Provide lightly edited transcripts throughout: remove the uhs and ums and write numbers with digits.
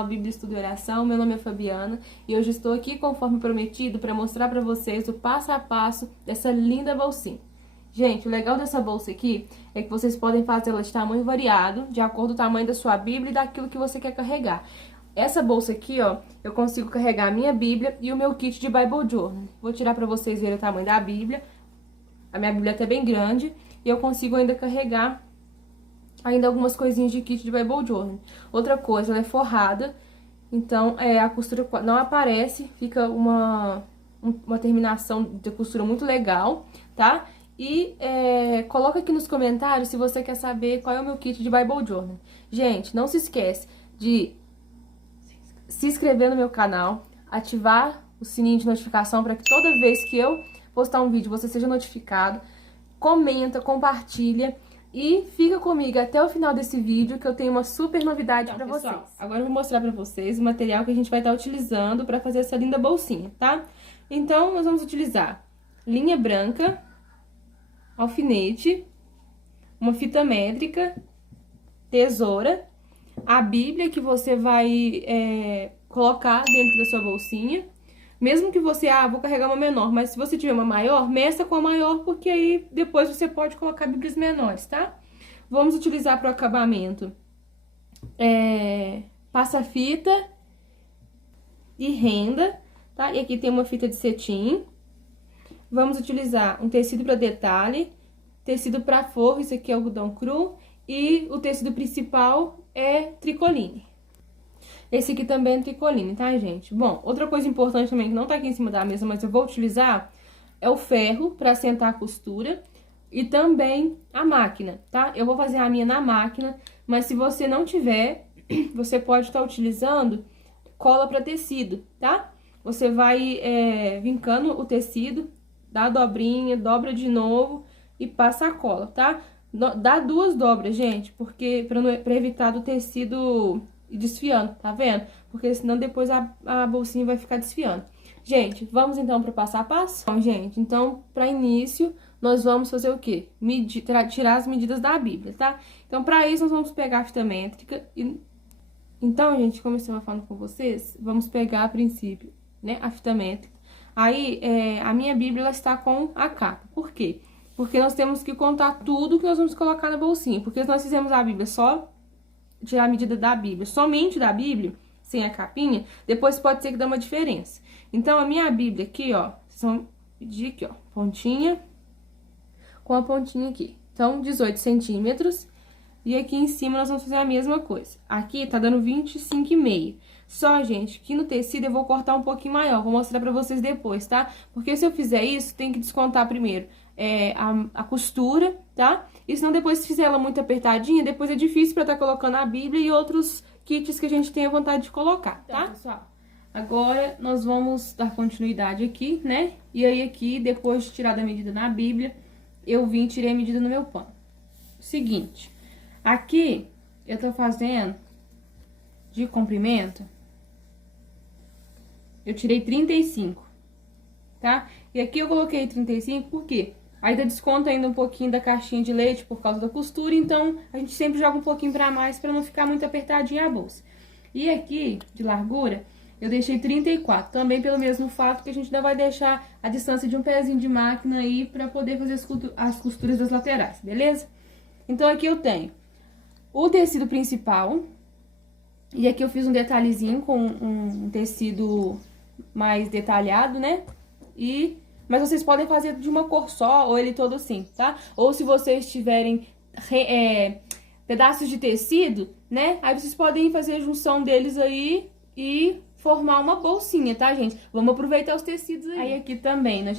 canal Bíblia Estudo e Oração. Meu nome é Fabiana e hoje estou aqui, conforme prometido, para mostrar para vocês o passo a passo dessa linda bolsinha. Gente, o legal dessa bolsa aqui é que vocês podem fazer ela de tamanho variado, de acordo com o tamanho da sua Bíblia e daquilo que você quer carregar. Essa bolsa aqui, ó, eu consigo carregar a minha Bíblia e o meu kit de Bible Journal. Vou tirar para vocês verem o tamanho da Bíblia. A minha Bíblia é até bem grande e eu consigo ainda carregar algumas coisinhas de kit de Bible Journal. Outra coisa, ela é forrada, então a costura não aparece, fica uma terminação de costura muito legal, tá? E coloca aqui nos comentários se você quer saber qual é o meu kit de Bible Journal. Gente, não se esquece de se inscrever no meu canal, ativar o sininho de notificação para que toda vez que eu postar um vídeo você seja notificado. Comenta, compartilha e fica comigo até o final desse vídeo que eu tenho uma super novidade pra vocês. Agora eu vou mostrar pra vocês o material que a gente vai estar utilizando pra fazer essa linda bolsinha, tá? Então, nós vamos utilizar linha branca, alfinete, uma fita métrica, tesoura, a Bíblia que você vai colocar dentro da sua bolsinha. Mesmo que você, vou carregar uma menor, mas se você tiver uma maior, meça com a maior, porque aí depois você pode colocar bíblias menores, tá? Vamos utilizar para o acabamento passa-fita e renda, tá? E aqui tem uma fita de cetim. Vamos utilizar um tecido para detalhe, tecido para forro, isso aqui é algodão cru, e o tecido principal é tricoline. Esse aqui também é tricoline, tá, gente? Bom, outra coisa importante também, que não tá aqui em cima da mesa, mas eu vou utilizar, é o ferro pra assentar a costura e também a máquina, tá? Eu vou fazer a minha na máquina, mas se você não tiver, você pode estar utilizando cola pra tecido, tá? Você vai vincando o tecido, dá a dobrinha, dobra de novo e passa a cola, tá? Dá 2 dobras, gente, porque pra evitar do tecido e desfiando, tá vendo? Porque senão depois a bolsinha vai ficar desfiando. Gente, vamos então pro passo a passo? Bom, gente, então, para início, nós vamos fazer o quê? Tirar as medidas da Bíblia, tá? Então, para isso, nós vamos pegar a fita métrica e... Então, gente, como eu estava falando com vocês, vamos pegar a princípio, né, a fita métrica. Aí, a minha Bíblia, ela está com a capa. Por quê? Porque nós temos que contar tudo que nós vamos colocar na bolsinha. Porque se nós fizermos a Bíblia só... tirar a medida da Bíblia, somente da Bíblia, sem a capinha, depois pode ser que dê uma diferença. Então, a minha Bíblia aqui, ó, vocês vão medir aqui, ó, pontinha com a pontinha aqui. Então, 18 centímetros. E aqui em cima nós vamos fazer a mesma coisa. Aqui tá dando 25,5. Só, gente, que no tecido eu vou cortar um pouquinho maior, vou mostrar pra vocês depois, tá? Porque se eu fizer isso, tem que descontar primeiro a costura, tá? E senão depois, se fizer ela muito apertadinha, depois é difícil pra estar colocando a Bíblia e outros kits que a gente tenha vontade de colocar, tá? Então, pessoal, agora nós vamos dar continuidade aqui, né? E aí aqui, depois de tirar da medida na Bíblia, eu vim e tirei a medida no meu pano. Seguinte, aqui eu tô fazendo de comprimento, eu tirei 35, tá? E aqui eu coloquei 35 por quê? Ainda desconta ainda um pouquinho da caixinha de leite por causa da costura, então a gente sempre joga um pouquinho pra mais pra não ficar muito apertadinha a bolsa. E aqui, de largura, eu deixei 34, também pelo mesmo fato que a gente ainda vai deixar a distância de um pezinho de máquina aí pra poder fazer as costuras das laterais, beleza? Então aqui eu tenho o tecido principal, e aqui eu fiz um detalhezinho com um tecido mais detalhado, né? Mas vocês podem fazer de uma cor só, ou ele todo assim, tá? Ou se vocês tiverem pedaços de tecido, né? Aí vocês podem fazer a junção deles aí e formar uma bolsinha, tá, gente? Vamos aproveitar os tecidos aí. Aí aqui também nós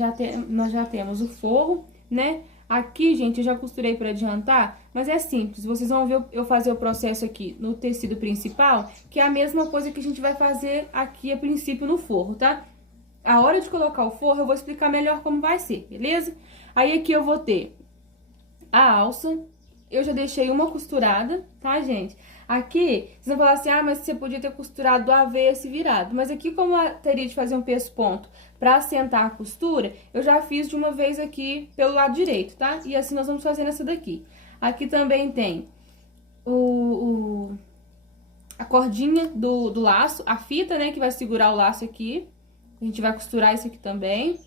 já temos o forro, né? Aqui, gente, eu já costurei pra adiantar, mas é simples. Vocês vão ver eu fazer o processo aqui no tecido principal, que é a mesma coisa que a gente vai fazer aqui a princípio no forro, tá? A hora de colocar o forro, eu vou explicar melhor como vai ser, beleza? Aí aqui eu vou ter a alça, eu já deixei uma costurada, tá, gente? Aqui, vocês vão falar assim, mas você podia ter costurado do avesso e virado. Mas aqui, como eu teria de fazer um pesponto pra assentar a costura, eu já fiz de uma vez aqui pelo lado direito, tá? E assim nós vamos fazer essa daqui. Aqui também tem a cordinha do laço, a fita, né, que vai segurar o laço aqui. A gente vai costurar isso aqui também.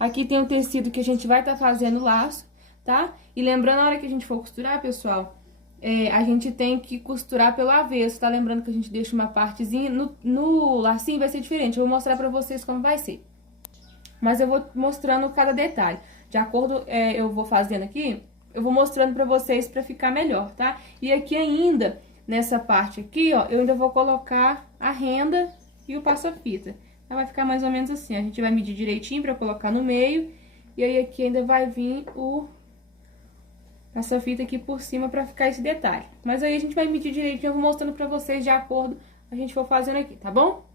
Aqui tem o tecido que a gente vai estar fazendo o laço, tá? E lembrando, na hora que a gente for costurar, pessoal, a gente tem que costurar pelo avesso, tá? Lembrando que a gente deixa uma partezinha, no lacinho vai ser diferente, eu vou mostrar pra vocês como vai ser. Mas eu vou mostrando cada detalhe. De acordo, eu vou fazendo aqui, eu vou mostrando pra vocês pra ficar melhor, tá? E aqui ainda, nessa parte aqui, ó, eu ainda vou colocar a renda e o passa-fita. Então, vai ficar mais ou menos assim, a gente vai medir direitinho pra colocar no meio. E aí aqui ainda vai vir o passa-fita aqui por cima pra ficar esse detalhe. Mas aí a gente vai medir direitinho, eu vou mostrando pra vocês de acordo a gente for fazendo aqui, tá bom?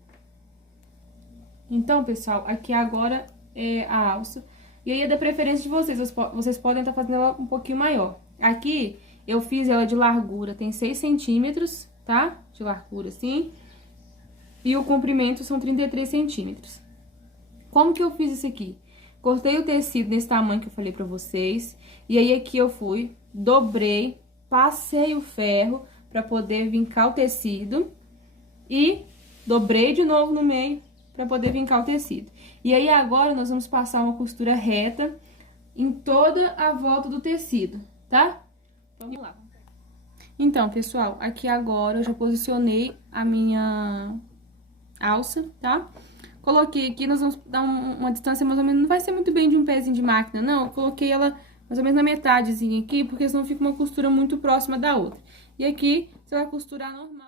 Então, pessoal, aqui agora é a alça. E aí é da preferência de vocês, vocês podem estar fazendo ela um pouquinho maior. Aqui eu fiz ela de largura, tem 6 centímetros, tá? De largura, assim. E o comprimento são 33 centímetros. Como que eu fiz isso aqui? Cortei o tecido nesse tamanho que eu falei pra vocês. E aí aqui eu fui, dobrei, passei o ferro pra poder vincar o tecido. E dobrei de novo no meio pra poder vincar o tecido. E aí agora nós vamos passar uma costura reta em toda a volta do tecido, tá? Vamos lá. Então, pessoal, aqui agora eu já posicionei a minha alça, tá? Coloquei aqui, nós vamos dar uma distância mais ou menos, não vai ser muito bem de um pezinho de máquina, não. Eu coloquei ela mais ou menos na metadezinha aqui, porque senão fica uma costura muito próxima da outra. E aqui, você vai costurar normal.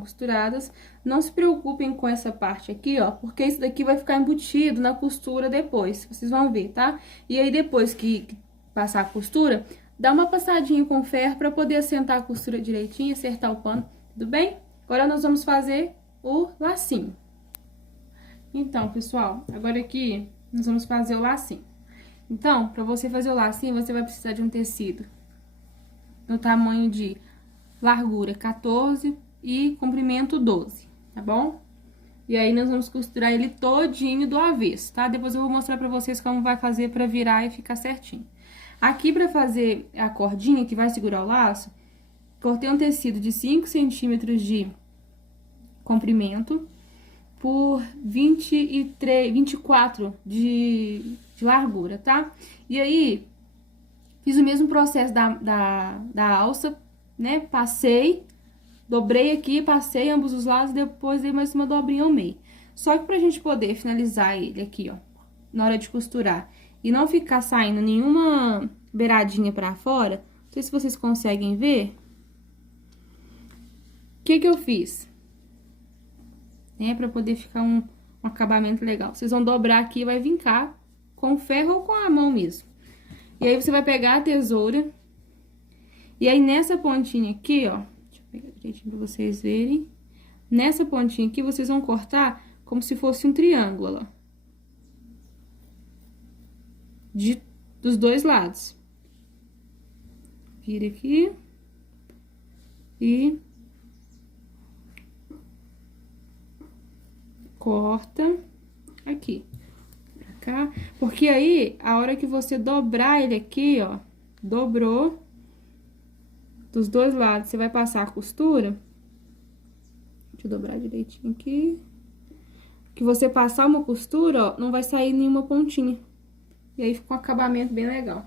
Costuradas, não se preocupem com essa parte aqui, ó, porque isso daqui vai ficar embutido na costura depois, vocês vão ver, tá? E aí depois que passar a costura, dá uma passadinha com ferro pra poder assentar a costura direitinho, acertar o pano, tudo bem? Agora nós vamos fazer o lacinho. Então, pessoal, agora aqui nós vamos fazer o lacinho. Então, pra você fazer o lacinho, você vai precisar de um tecido no tamanho de largura 14 e comprimento 12, tá bom? E aí, nós vamos costurar ele todinho do avesso, tá? Depois eu vou mostrar pra vocês como vai fazer pra virar e ficar certinho. Aqui, pra fazer a cordinha que vai segurar o laço, cortei um tecido de 5 centímetros de comprimento por 24 de largura, tá? E aí, fiz o mesmo processo da alça, né? Passei, dobrei aqui, passei ambos os lados, depois dei mais uma dobrinha ao meio. Só que pra gente poder finalizar ele aqui, ó, na hora de costurar, e não ficar saindo nenhuma beiradinha pra fora, não sei se vocês conseguem ver. O que que eu fiz? Pra poder ficar um acabamento legal. Vocês vão dobrar aqui e vai vincar com ferro ou com a mão mesmo. E aí, você vai pegar a tesoura, e aí, nessa pontinha aqui, ó, pegar direitinho pra vocês verem. Nessa pontinha aqui, vocês vão cortar como se fosse um triângulo, ó. Dos dois lados. Vira aqui. E corta aqui. Pra cá. Porque aí, a hora que você dobrar ele aqui, ó, dobrou dos dois lados, você vai passar a costura. Deixa eu dobrar direitinho aqui. Que você passar uma costura, ó, não vai sair nenhuma pontinha. E aí, fica um acabamento bem legal.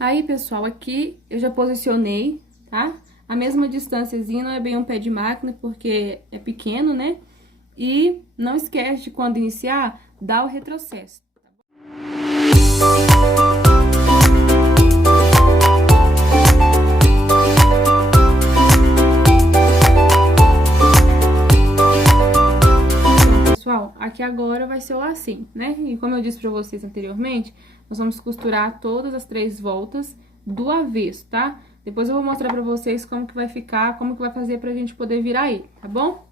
Aí, pessoal, aqui eu já posicionei, tá? A mesma distânciazinha, não é bem um pé de máquina, porque é pequeno, né? E não esquece de, quando iniciar, dar o retrocesso. Pessoal, aqui agora vai ser o lacinho, né? E como eu disse pra vocês anteriormente, nós vamos costurar todas as 3 voltas do avesso, tá? Depois eu vou mostrar pra vocês como que vai ficar, como que vai fazer pra gente poder virar ele, tá bom?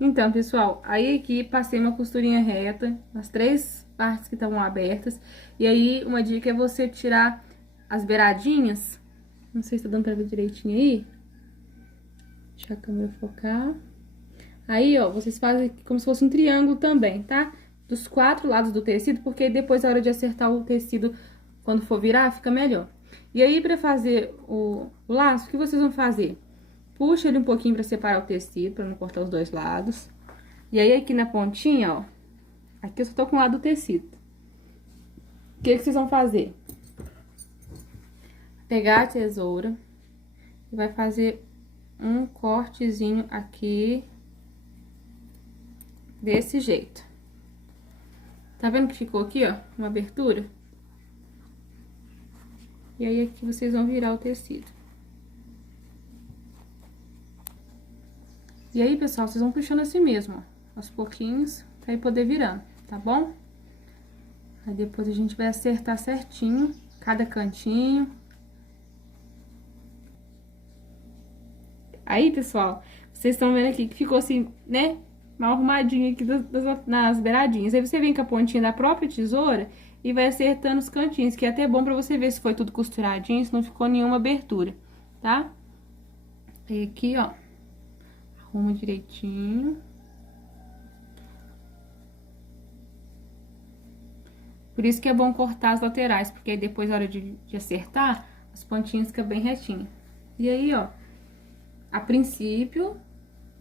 Então, pessoal, aí aqui passei uma costurinha reta nas 3 partes que estavam abertas. E aí, uma dica é você tirar as beiradinhas. Não sei se tá dando pra ver direitinho aí. Deixa a câmera focar. Aí, ó, vocês fazem como se fosse um triângulo também, tá? Dos 4 lados do tecido, porque depois, na hora de acertar o tecido, quando for virar, fica melhor. E aí, pra fazer o laço, o que vocês vão fazer? Puxa ele um pouquinho pra separar o tecido, pra não cortar os 2 lados. E aí, aqui na pontinha, ó, aqui eu só tô com o lado do tecido. O que vocês vão fazer? Pegar a tesoura e vai fazer um cortezinho aqui, desse jeito. Tá vendo que ficou aqui, ó, uma abertura? E aí, aqui vocês vão virar o tecido. E aí, pessoal, vocês vão puxando assim mesmo, ó, aos pouquinhos, pra ir poder virando, tá bom? Aí, depois a gente vai acertar certinho cada cantinho. Aí, pessoal, vocês estão vendo aqui que ficou assim, né, mal arrumadinho aqui nas beiradinhas. Aí você vem com a pontinha da própria tesoura e vai acertando os cantinhos, que é até bom pra você ver se foi tudo costuradinho, se não ficou nenhuma abertura, tá? Aí aqui, ó, arruma direitinho. Por isso que é bom cortar as laterais, porque aí depois, na hora de acertar, as pontinhas ficam bem retinhas. E aí, ó, a princípio,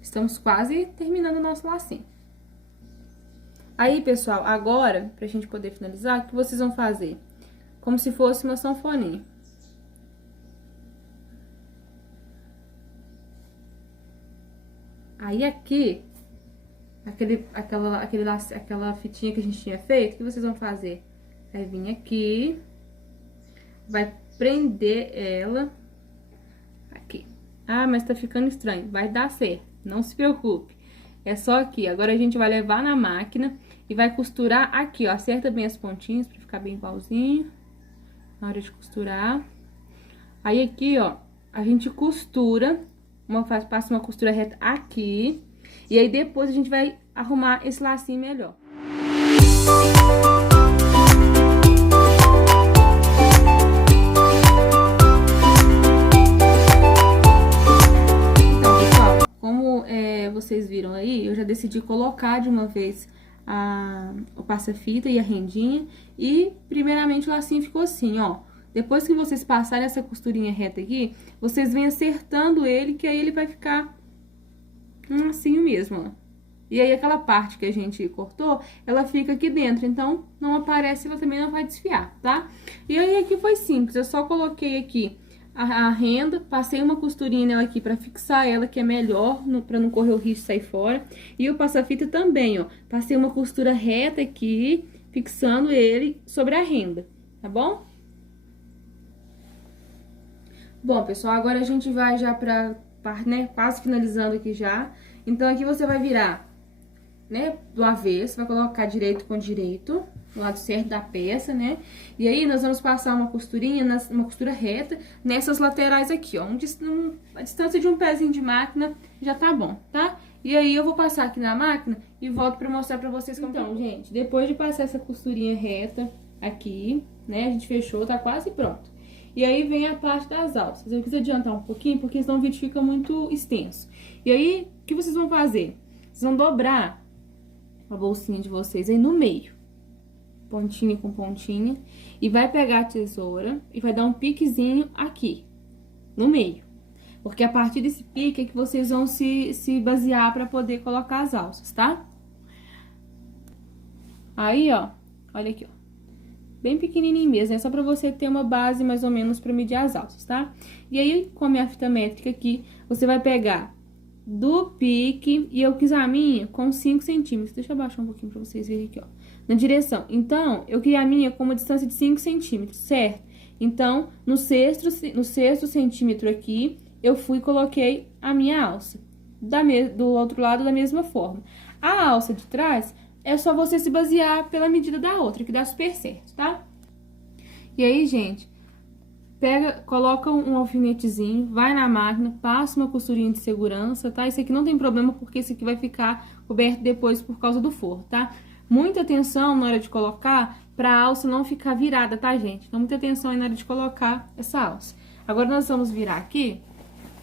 estamos quase terminando o nosso lacinho. Aí, pessoal, agora, pra gente poder finalizar, o que vocês vão fazer? Como se fosse uma sanfoninha. Aí, aqui, aquela fitinha que a gente tinha feito, o que vocês vão fazer? Vai vir aqui, vai prender ela aqui. Ah, mas tá ficando estranho. Vai dar certo, não se preocupe. É só aqui. Agora a gente vai levar na máquina e vai costurar aqui, ó. Acerta bem as pontinhas pra ficar bem igualzinho na hora de costurar. Aí aqui, ó, a gente costura, passa uma costura reta aqui. E aí depois a gente vai arrumar esse lacinho melhor. Vocês viram aí, eu já decidi colocar de uma vez o passa-fita e a rendinha. E, primeiramente, o lacinho ficou assim, ó. Depois que vocês passarem essa costurinha reta aqui, vocês vêm acertando ele, que aí ele vai ficar um lacinho mesmo, ó. E aí, aquela parte que a gente cortou, ela fica aqui dentro, então, não aparece, ela também não vai desfiar, tá? E aí, aqui foi simples, eu só coloquei aqui a renda, passei uma costurinha nela aqui pra fixar ela, que é melhor, pra não correr o risco de sair fora. E o passa-fita também, ó, passei uma costura reta aqui, fixando ele sobre a renda, tá bom? Bom, pessoal, agora a gente vai já pra, né, quase finalizando aqui já. Então, aqui você vai virar, né, do avesso, vai colocar direito com direito, do lado certo da peça, né? E aí, nós vamos passar uma costurinha, uma costura reta, nessas laterais aqui, ó. A distância de um pezinho de máquina já tá bom, tá? E aí, eu vou passar aqui na máquina e volto pra mostrar pra vocês como então, gente, depois de passar essa costurinha reta aqui, né? A gente fechou, tá quase pronto. E aí, vem a parte das alças. Eu quis adiantar um pouquinho, porque senão o vídeo fica muito extenso. E aí, o que vocês vão fazer? Vocês vão dobrar a bolsinha de vocês aí no meio, pontinha com pontinha, e vai pegar a tesoura e vai dar um piquezinho aqui, no meio. Porque a partir desse pique é que vocês vão se basear pra poder colocar as alças, tá? Aí, ó, olha aqui, ó, bem pequenininho mesmo, é só pra você ter uma base mais ou menos pra medir as alças, tá? E aí, com a minha fita métrica aqui, você vai pegar do pique, e eu quis a minha com 5 centímetros. Deixa eu abaixar um pouquinho pra vocês verem aqui, ó. Na direção. Então, eu queria a minha com uma distância de 5 centímetros, certo? Então, no sexto centímetro aqui, eu fui e coloquei a minha alça. Do outro lado, da mesma forma. A alça de trás, é só você se basear pela medida da outra, que dá super certo, tá? E aí, gente, coloca um alfinetezinho, vai na máquina, passa uma costurinha de segurança, tá? Isso aqui não tem problema, porque isso aqui vai ficar coberto depois por causa do forro, tá? Muita atenção na hora de colocar pra alça não ficar virada, tá, gente? Então, muita atenção aí na hora de colocar essa alça. Agora, nós vamos virar aqui,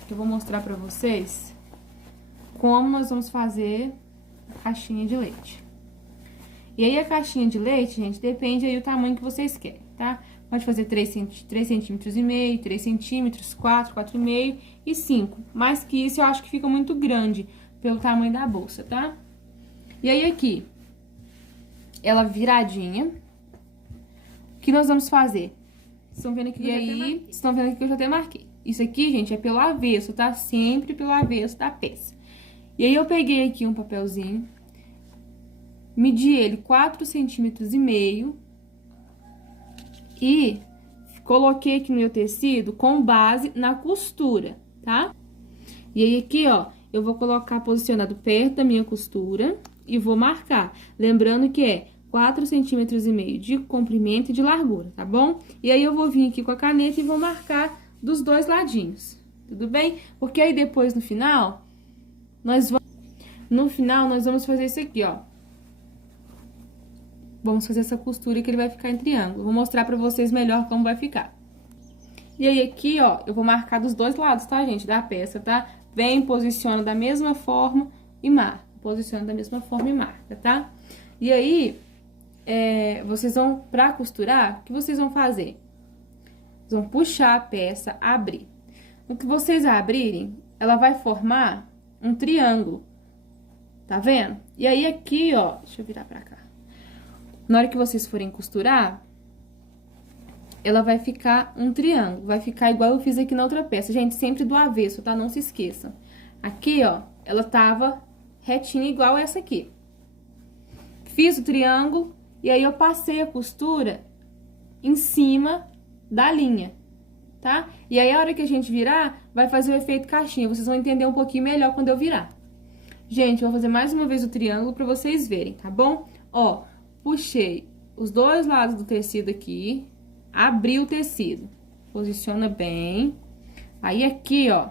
que eu vou mostrar pra vocês como nós vamos fazer a caixinha de leite. E aí, a caixinha de leite, gente, depende aí do tamanho que vocês querem, tá? Pode fazer 3 centímetros e meio, 3 centímetros, 4, 4,5 e 5. Mais que isso, eu acho que fica muito grande pelo tamanho da bolsa, tá? E aí, aqui, ela viradinha, o que nós vamos fazer? Estão vendo aqui que eu já até marquei. Isso aqui, gente, é pelo avesso, tá? Sempre pelo avesso da peça. E aí, eu peguei aqui um papelzinho, medi ele 4,5 centímetros e coloquei aqui no meu tecido com base na costura, tá? E aí, aqui, ó, eu vou colocar posicionado perto da minha costura e vou marcar. Lembrando que é 4,5 centímetros de comprimento e de largura, tá bom? E aí, eu vou vir aqui com a caneta e vou marcar dos dois ladinhos, tudo bem? Porque aí, depois, no final, nós vamos fazer isso aqui, ó. Vamos fazer essa costura que ele vai ficar em triângulo. Vou mostrar pra vocês melhor como vai ficar. E aí, aqui, ó, eu vou marcar dos dois lados, tá, gente? Da peça, tá? Vem, posiciona da mesma forma e marca. Posiciona da mesma forma e marca, tá? E aí, vocês vão, pra costurar, o que vocês vão fazer? Vocês vão puxar a peça, abrir. No que vocês abrirem, ela vai formar um triângulo. Tá vendo? E aí, aqui, ó, deixa eu virar pra cá. Na hora que vocês forem costurar, ela vai ficar um triângulo. Vai ficar igual eu fiz aqui na outra peça. Gente, sempre do avesso, tá? Não se esqueçam. Aqui, ó, ela tava retinha igual essa aqui. Fiz o triângulo e aí eu passei a costura em cima da linha, tá? E aí, a hora que a gente virar, vai fazer o efeito caixinha. Vocês vão entender um pouquinho melhor quando eu virar. Gente, eu vou fazer mais uma vez o triângulo pra vocês verem, tá bom? Ó, puxei os dois lados do tecido aqui, abri o tecido, posiciona bem. Aí, aqui, ó,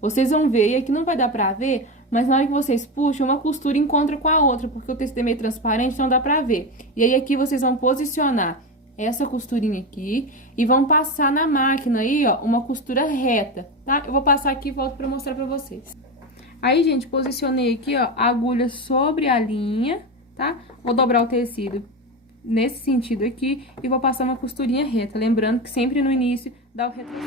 vocês vão ver, e aqui não vai dar pra ver, mas na hora que vocês puxam, uma costura encontra com a outra, porque o tecido é meio transparente, não dá pra ver. E aí, aqui, vocês vão posicionar essa costurinha aqui e vão passar na máquina aí, ó, uma costura reta, tá? Eu vou passar aqui e volto pra mostrar pra vocês. Aí, gente, posicionei aqui, ó, a agulha sobre a linha, tá? Vou dobrar o tecido nesse sentido aqui e vou passar uma costurinha reta. Lembrando que sempre no início dá o retrocesso.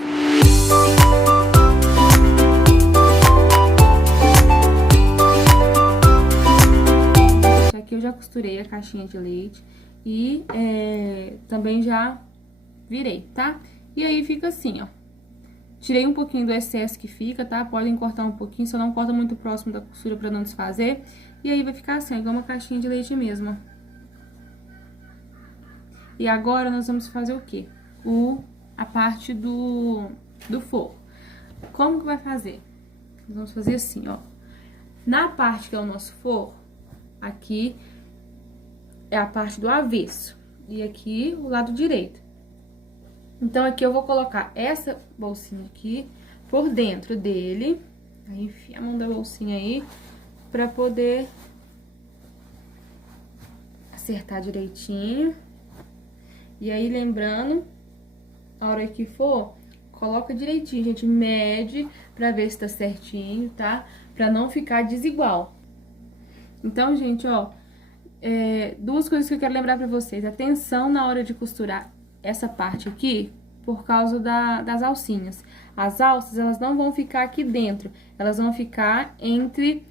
Aqui eu já costurei a caixinha de leite e também já virei, tá? E aí fica assim, ó. Tirei um pouquinho do excesso que fica, tá? Podem cortar um pouquinho, só não corta muito próximo da costura pra não desfazer. E aí vai ficar assim, igual uma caixinha de leite mesmo, ó. E agora nós vamos fazer o quê? A parte do forro. Como que vai fazer? Nós vamos fazer assim, ó. Na parte que é o nosso forro, aqui é a parte do avesso. E aqui o lado direito. Então, aqui eu vou colocar essa bolsinha aqui por dentro dele. Aí, enfia a mão da bolsinha aí, pra poder acertar direitinho. E aí, lembrando, a hora que for, coloca direitinho, gente. Mede pra ver se tá certinho, tá? Pra não ficar desigual. Então, gente, ó, duas coisas que eu quero lembrar pra vocês. Atenção na hora de costurar essa parte aqui, por causa das alcinhas. As alças, elas não vão ficar aqui dentro, elas vão ficar entre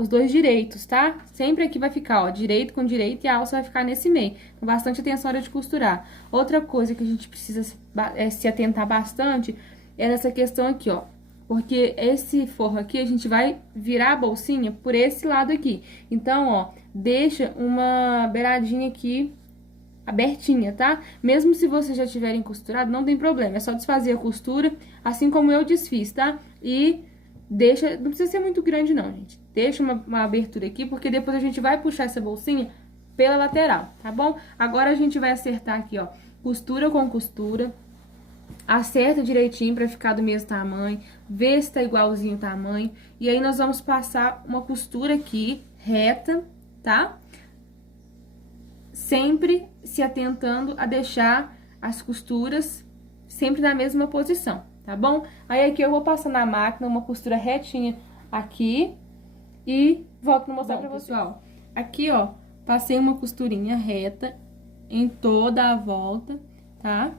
os dois direitos, tá? Sempre aqui vai ficar, ó, direito com direito e a alça vai ficar nesse meio. Então, bastante atenção na hora de costurar. Outra coisa que a gente precisa se atentar bastante é nessa questão aqui, ó. Porque esse forro aqui, a gente vai virar a bolsinha por esse lado aqui. Então, ó, deixa uma beiradinha aqui abertinha, tá? Mesmo se vocês já tiverem costurado, não tem problema. É só desfazer a costura, assim como eu desfiz, tá? E deixa... Não precisa ser muito grande, não, gente. Deixa uma abertura aqui, porque depois a gente vai puxar essa bolsinha pela lateral, tá bom? Agora, a gente vai acertar aqui, ó, costura com costura. Acerta direitinho pra ficar do mesmo tamanho. Vê se tá igualzinho o tamanho. E aí, nós vamos passar uma costura aqui, reta, tá? sempre se atentando a deixar as costuras sempre na mesma posição, tá bom? Aí aqui eu vou passar na máquina uma costura retinha aqui e volto pra mostrar pra vocês. Pessoal, aqui ó, passei uma costurinha reta em toda a volta, tá?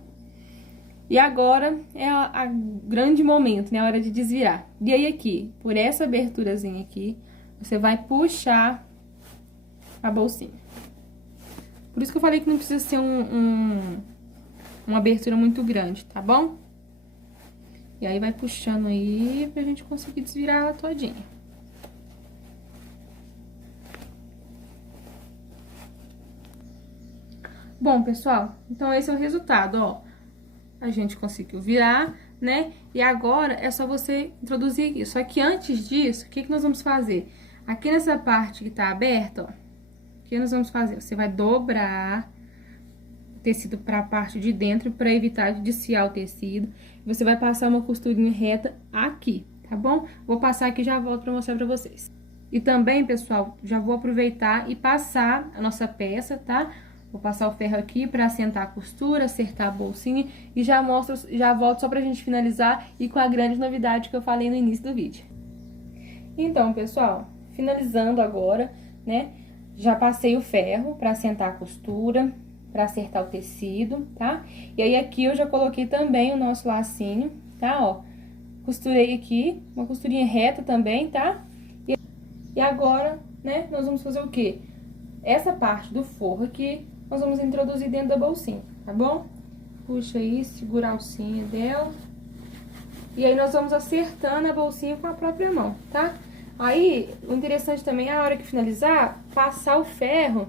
E agora é a grande momento, né? A hora de desvirar. E aí aqui, por essa aberturazinha aqui, você vai puxar a bolsinha. Por isso que eu falei que não precisa ser uma abertura muito grande, tá bom? E aí vai puxando aí pra gente conseguir desvirar ela todinha. Bom, pessoal, então esse é o resultado, ó. A gente conseguiu virar, né? E agora é só você introduzir aqui. Só que antes disso, o que nós vamos fazer? Aqui nessa parte que tá aberta, ó, o que nós vamos fazer? Você vai dobrar o tecido pra parte de dentro pra evitar de desfiar o tecido. Você vai passar uma costurinha reta aqui, tá bom? Vou passar aqui e já volto pra mostrar pra vocês. E também, pessoal, já vou aproveitar e passar a nossa peça, tá? Vou passar o ferro aqui pra assentar a costura, acertar a bolsinha e já volto só pra gente finalizar e com a grande novidade que eu falei no início do vídeo. Então, pessoal, finalizando agora, né? Já passei o ferro pra assentar a costura, pra acertar o tecido, tá? E aí aqui eu já coloquei também o nosso lacinho, tá? Ó, costurei aqui, uma costurinha reta também, tá? E agora, né, nós vamos fazer o quê? Essa parte do forro aqui, nós vamos introduzir dentro da bolsinha, tá bom? Puxa aí, segura a alcinha dela. E aí, nós vamos acertando a bolsinha com a própria mão, tá? Aí, o interessante também é, a hora que finalizar, passar o ferro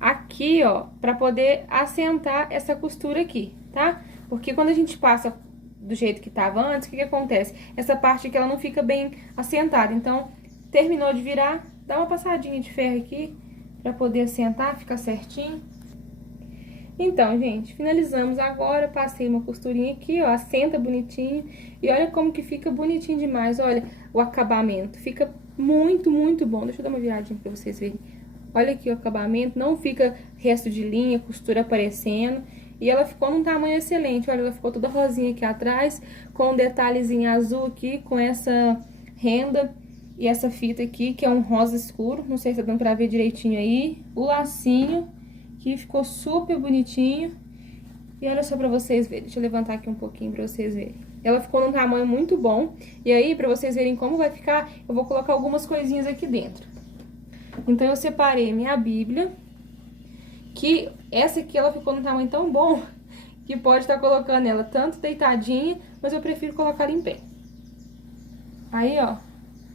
aqui, ó, pra poder assentar essa costura aqui, tá? Porque quando a gente passa do jeito que tava antes, o que acontece? Essa parte aqui, ela não fica bem assentada. Então, terminou de virar, dá uma passadinha de ferro aqui pra poder assentar, ficar certinho. Então, gente, finalizamos agora, passei uma costurinha aqui, ó, assenta bonitinho. E olha como que fica bonitinho demais, olha o acabamento. Fica muito, muito bom. Deixa eu dar uma viradinha pra vocês verem. Olha aqui o acabamento, não fica resto de linha, costura aparecendo. E ela ficou num tamanho excelente, olha, ela ficou toda rosinha aqui atrás, com um detalhezinho azul aqui, com essa renda. E essa fita aqui, que é um rosa escuro, não sei se tá dando pra ver direitinho aí. O lacinho, que ficou super bonitinho. E olha só pra vocês verem, deixa eu levantar aqui um pouquinho pra vocês verem. Ela ficou num tamanho muito bom. E aí, pra vocês verem como vai ficar, eu vou colocar algumas coisinhas aqui dentro. Então, eu separei minha Bíblia, que essa aqui, ela ficou num tamanho tão bom, que pode estar colocando ela tanto deitadinha, mas eu prefiro colocar ela em pé. Aí, ó,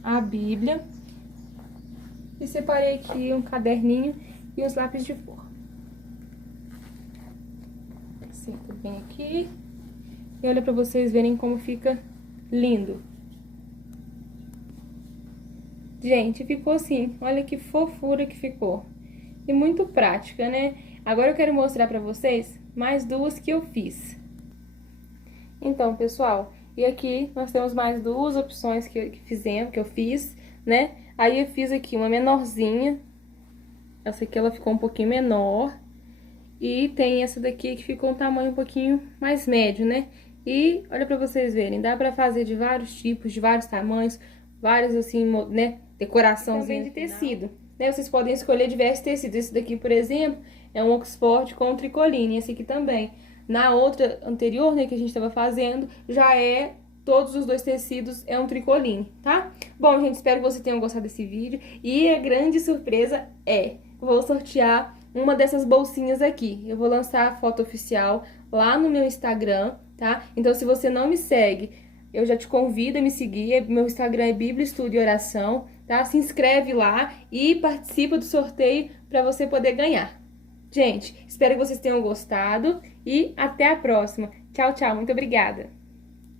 a Bíblia. E separei aqui um caderninho e os lápis de cor. Acerto bem aqui. E olha pra vocês verem como fica lindo. Gente, ficou assim, olha que fofura que ficou. E muito prática, né? Agora eu quero mostrar pra vocês mais duas que eu fiz. Então, pessoal, e aqui nós temos mais duas opções que eu fiz, né? Aí eu fiz aqui uma menorzinha. Essa aqui ela ficou um pouquinho menor. E tem essa daqui que ficou um tamanho um pouquinho mais médio, né? E olha pra vocês verem, dá pra fazer de vários tipos, de vários tamanhos, vários assim, né? Decoraçãozinha de tecido, né? Vocês podem escolher diversos tecidos. Esse daqui, por exemplo, é um Oxford com tricoline, esse aqui também. Na outra anterior, né, que a gente tava fazendo, já é todos os dois tecidos, é um tricoline, tá? Bom, gente, espero que vocês tenham gostado desse vídeo. E a grande surpresa é, vou sortear uma dessas bolsinhas aqui. Eu vou lançar a foto oficial lá no meu Instagram, tá? Então, se você não me segue, eu já te convido a me seguir. Meu Instagram é Bíblia, Estudo e Oração, tá? Se inscreve lá e participa do sorteio para você poder ganhar. Gente, espero que vocês tenham gostado e até a próxima. Tchau, tchau. Muito obrigada.